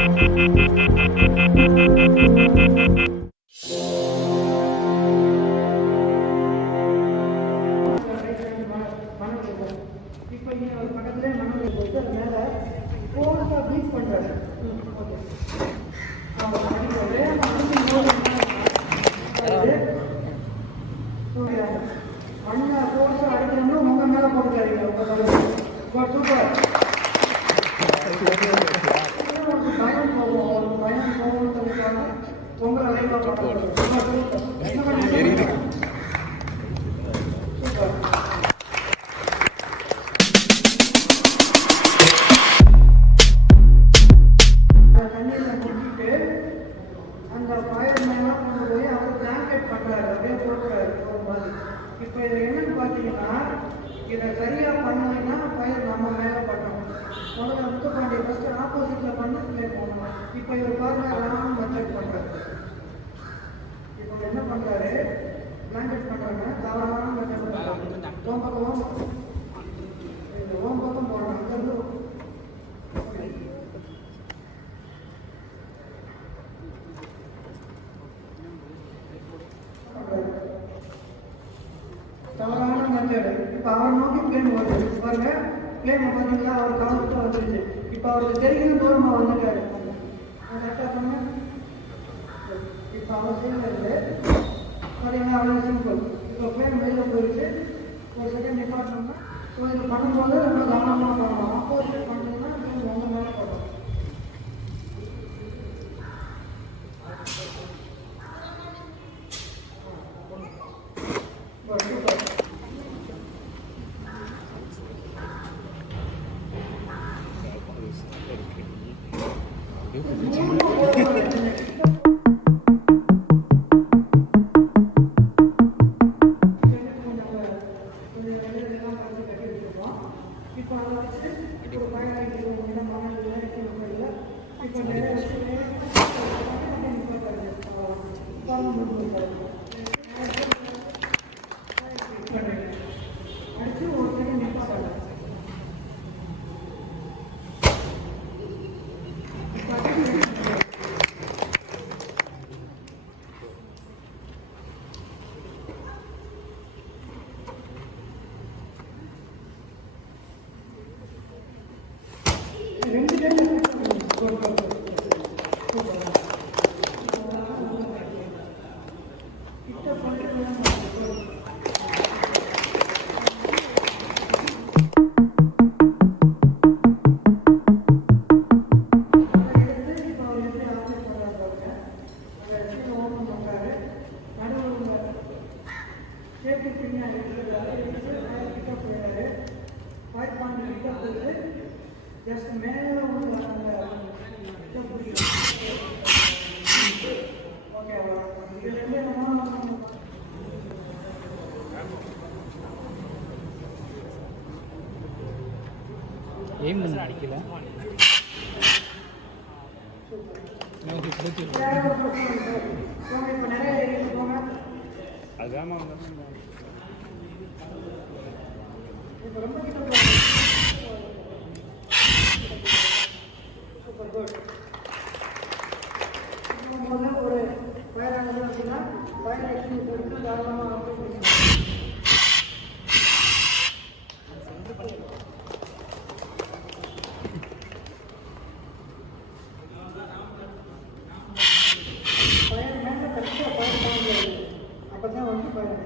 இப்போ இங்கே ஒரு பக்கத்துலேயே மணல் போயிட்டு அது மேலே ஃபோர்ஸாக பீட் பண்ணுறாரு. ஓகே அவர் படிக்கவே மண்ணை ஃபோர்ஸாக அடிக்கணும்னு உங்கள் மேலே போட்டுக்காதீங்க. சூப்பர். பயம் போகும், ஒரு பயம் போகும்ன்றதுக்காக உங்களை லைஃப்பாக பண்ணுறது. சூப்பர். இப்போ இதில் என்னன்னு பார்த்தீங்கன்னா, இதை சரியாக பண்ணலைன்னா ஃபயர் நம்ம மேலே பண்ணணும். முதல்ல முத்துப்பாண்டிய ஃபஸ்ட்டு ஆப்போசிட்டில் பண்ண கிளியர் பண்ணணும். இப்போ இவர் பாருங்க ராங் மெத்தட் பண்ணுறாரு. இப்போ என்ன பண்ணுறாரு, பிளாங்கெட் பண்ணுறாங்க, தவறான மெத்தட் பண்ணுறாங்க. ஓம் பக்கம் இந்த ஓம் பக்கம் போடணும். அங்கேருந்து தவறான மெத்தடு. இப்போ அவர் நோக்கி பிளேன் வருது பாருங்க. பிளேன் பார்த்தீங்களா, அவர் காலத்துக்கு வந்துருச்சு. இப்போ அவருக்கு தெரியும் தூரமாக வந்துட்டாரு. கரெக்டாக பண்ணுங்க. இப்போ அவர் செய்யறது பார்த்தீங்கன்னா அவ்வளோ சிம்பிள். இப்போ பிளேன் வெளியில் போயிடுச்சு. ஒரு செகண்ட் நிப்பாட்டோம்னா ஸோ இது பண்ணும்போது நம்ம கவனமாக பண்ணணும். ஆப்போசிட் பண்ணீங்கன்னா பிளேன் உங்கள் மேலே போடணும். அடிச்சு ஒரு செகண்ட் நிப்பாட்டாங்க. ரெண்டு டைம் ஜஸ்ட் மேலே ஓகே இது ரெண்டு ஏம் பண்ண அடிக்கல. அதுதான் ஒரு ஃபயர் ஆனது அப்படின்னா ஃபயர் ஆக்ஷன் எடுத்து தாராளமாக ஃபயர் மேலே கரெக்டாக ஃபயர் பண்ண முடியாது. அப்போ தான் வந்து ஃபயர்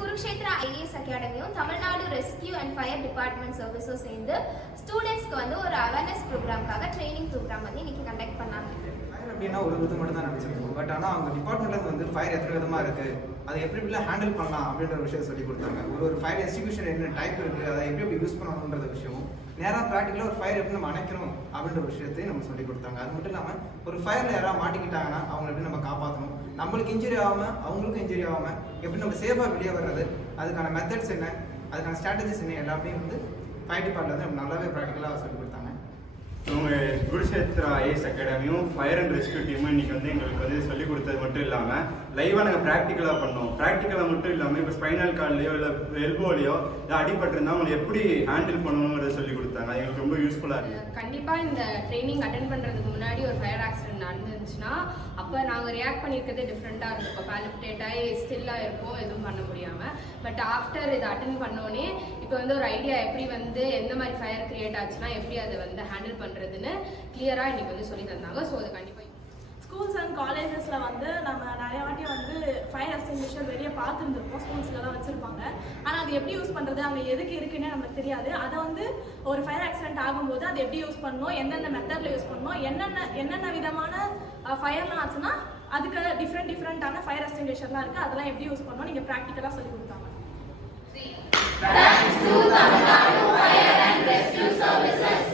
குருக்ஷேத்ரா ஐஏஎஸ் அகாடமியும் Tamil Nadu rescue and fire department சர்வீஸும் சேர்ந்து ஸ்டூடெண்ட்ஸ்க்கு வந்து ஒரு அவேர்னஸ் ப்ரோக்ராம்காக ட்ரைனிங் ப்ரோக்ராம் வந்து இன்னைக்கு கண்டக்ட் பண்ணாங்க. ஃபயர் அப்படின்னா ஒரு விதம் மட்டும் தான் நினச்சிருக்கோம். பட் ஆனால் அவங்க டிபார்ட்மெண்ட்டில் வந்து ஃபயர் எத்தனை விதமாக இருக்குது, அதை எப்படிலாம் ஹேண்டில் பண்ணலாம் அப்படின்ற ஒரு விஷயம் சொல்லி கொடுத்தாங்க. ஒரு ஃபயர் எக்ஸ்டிங்விஷர் என்ன டைப் இருக்குது, அதை எப்படி யூஸ் பண்ணணுன்ற விஷயம் நேராக ப்ராக்டிக்கலாக ஒரு ஃபயர் எப்படி நம்ம அணைக்கணும் அப்படின்ற விஷயத்தையும் நம்ம சொல்லி கொடுத்தாங்க. அது மட்டும் இல்லாமல் ஒரு ஃபயரில் யாராவது மாட்டிக்கிட்டாங்கன்னா அவங்களை எப்படி நம்ம காப்பாற்றணும், நம்மளுக்கு இன்ஜுரி ஆகாமல் அவங்களுக்கும் இன்ஜுரி ஆகாமல் எப்படி நம்ம சேஃபாக வெளியே வர்றது, அதுக்கான மெத்தட்ஸ் என்ன, அதுக்கான ஸ்ட்ராட்டஜிஸ் என்ன எல்லாமே வந்து ஃபயர் டிபார்ட்மெண்ட் வந்து நம்ம நல்லாவே ப்ராக்டிக்கலாக சொல்லி கொடுத்தாங்க. குருஷேத்ரா ஐஏஎஸ் அகாடமியும் ஃபயர் அண்ட் ரெஸ்கியூ டீமும் இன்னைக்கு வந்து எங்களுக்கு வந்து சொல்லிக் கொடுத்தது மட்டும் இல்லாமல் லைவாக நாங்கள் ப்ராக்டிக்கலாக பண்ணோம். ப்ராக்டிக்கலாக மட்டும் இல்லாமல் இப்போ ஸ்பைனல் கார்ட்லையோ இல்லை எல்போலையோ இல்லை அடிபட்டிருந்தா அவங்களை எப்படி ஹேண்டில் பண்ணணுங்கிறத சொல்லி கொடுத்தாங்க. எங்களுக்கு ரொம்ப யூஸ்ஃபுல்லாக இருக்குது. கண்டிப்பாக இந்த ட்ரைனிங் அட்டென்ட் பண்ணுறதுக்கு முன்னாடி ஒரு ஃபயர் ஆக்சிடென்ட் நடந்துச்சுன்னா அப்போ நாங்கள் ரியாக்ட் பண்ணியிருக்கிறதே டிஃப்ரெண்ட்டாக இருக்கும். இப்போ பாலிபிட்டேட் ஆகி ஸ்டில்லாக இருப்போம், எதுவும் பண்ண முடியாமல். பட் ஆஃப்டர் இதை அட்டென்ட் பண்ணோன்னே இப்போ வந்து ஒரு ஐடியா எப்படி வந்து எந்த மாதிரி ஃபயர் கிரியேட் ஆச்சுன்னா எப்படி அதை வந்து ஹேண்டில் பண்ணுறதுன்னு கிளியராக இன்னைக்கு வந்து சொல்லி தந்தாங்க. ஸோ அது கண்டிப்பாக ஸ்கூல்ஸ் அண்ட் காலேஜஸில் வந்து நம்ம நிறைய வாட்டி வந்து ஃபயர் எக்ஸ்டிங்விஷர் வெளியே பார்த்துருந்துருப்போம், ஸ்கூல்ஸில் தான் வச்சுருப்பாங்க. ஆனால் அது எப்படி யூஸ் பண்ணுறது, அங்கே எதுக்கு இருக்குன்னே நமக்கு தெரியாது. அதை வந்து ஒரு ஃபயர் ஆக்சிடென்ட் ஆகும்போது அதை எப்படி யூஸ் பண்ணணும், எந்தெந்த மெத்தடில் யூஸ் பண்ணணும், என்னென்ன விதமான ஃபயர்லாம் ஆச்சுன்னா அதுக்கு டிஃப்ரெண்டான ஃபயர் எக்ஸ்டிங்விஷர்லாம் இருக்குது, அதெல்லாம் எப்படி யூஸ் பண்ணணும் நீங்கள் ப்ராக்டிக்கலாக சொல்லி கொடுத்தாங்க. Thanks to Tamil Nadu Fire and Rescue Services.